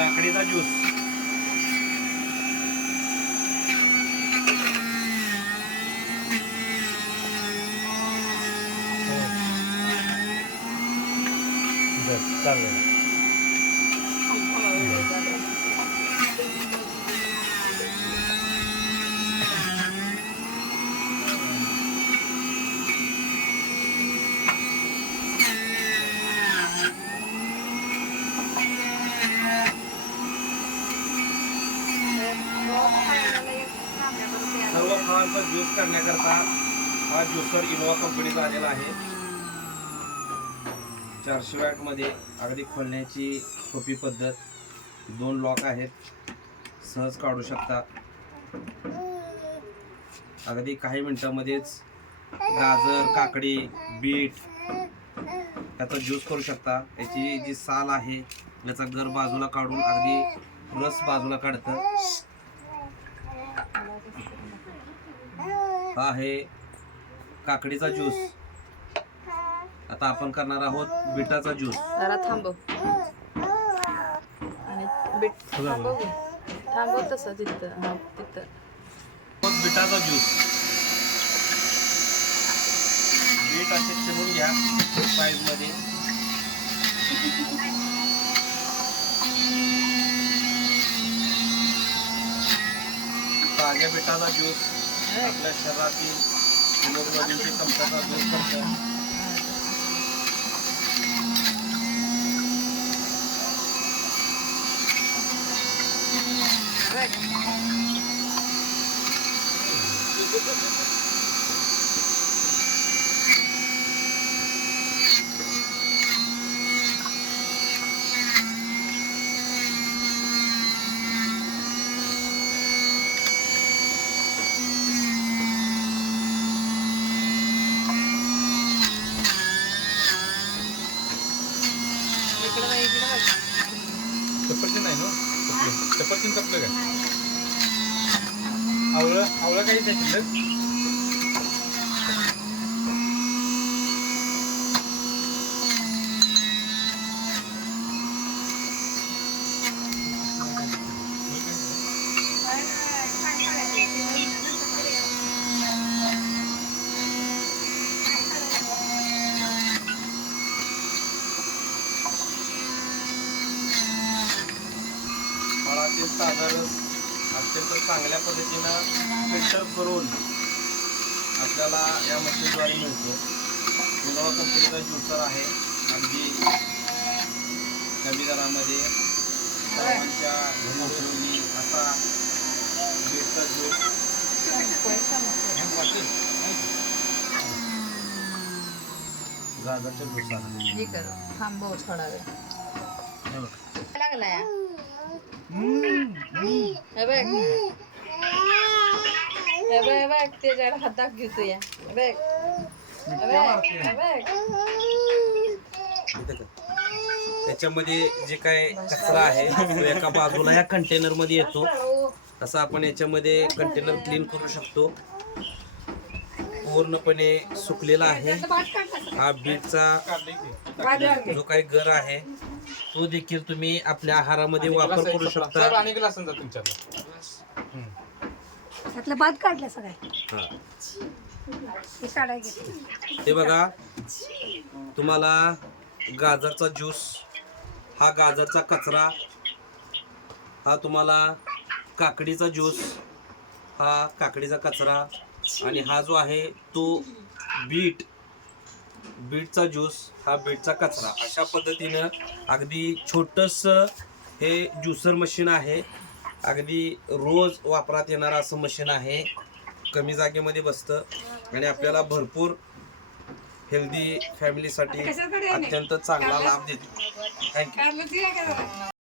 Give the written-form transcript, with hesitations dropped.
काकडीचा juice. चालेल. सर्व फळांचा ज्यूस करण्याकरता हा ज्युसर इनोवा कंपनीचा आलेला आहे. 400 वॅट मध्ये अगदी खोलण्याची सोपी पद्धत. 2 लॉक आहेत, सहज काढू शकता. अगदी काही मिनिटांमध्येच गाजर, काकडी, बीट याचा ज्यूस करू शकता. याची जी साल आहे याचा गर बाजूला काढून अगदी रस बाजूला काढतं. हा आहे काकडीचा ज्यूस. आता आपण करणार आहोत बीटाचा ज्यूस. जरा थांबव आणि बीट थांबव तसं तिथं तिथं. बीटाचा ज्यूस. बीट असे चिरून घ्या साईज मध्ये. ताज्या बीटाचा ज्यूस आपल्या शरीरातील हिमोग्लोबिनची कमतरता दूर करतो. चप्पलची नाही ना, चप्पलची चपलं काय आवळं आवळं काही नाही. फळातील ताजा रस अत्यंत चांगल्या पद्धतीनं फिल्टर करून आपल्याला या मशीनद्वारे मिळतो. इनोवा कंपनीचा ज्युसर आहे. अगदी कमी दरामध्ये सर्वांच्या घरोघरी असा बीटचा ज्यूस. गाजरच्या ज्यूसाला हे कर थांबव थोडा वेळ. लागलाय हे बघ हे बघ हे बघ त्याच्याकडे हात दाखवतो या. हे बघ हे बघ त्याच्यामध्ये जे काय कचरा आहे तो एका बाजूला या कंटेनर मध्ये येतो. तसं आपण याच्यामध्ये कंटेनर क्लीन करू शकतो. पूर्णपणे सुकलेला आहे. हा बीटचा जो काही गर आहे तो देखील तुम्ही आपल्या आहारामध्ये वापर करू शकता. त्यातलं बाद काढलं सगळं. हे बघा, तुम्हाला गाजरचा ज्यूस, हा गाजरचा कचरा, हा तुम्हाला काकडीचा ज्यूस, हा काकडीचा कचरा, आणि हा जो आहे तो बीटचा ज्यूस, हा बीटचा कचरा. अशा पद्धतीनं अगदी छोटंसं हे ज्युसर मशीन आहे. अगदी रोज वापरात येणारं असं मशीन आहे. कमी जागेमध्ये बसतं आणि आपल्याला भरपूर हेल्दी फॅमिलीसाठी अत्यंत चांगला लाभ देतो. थँक्यू.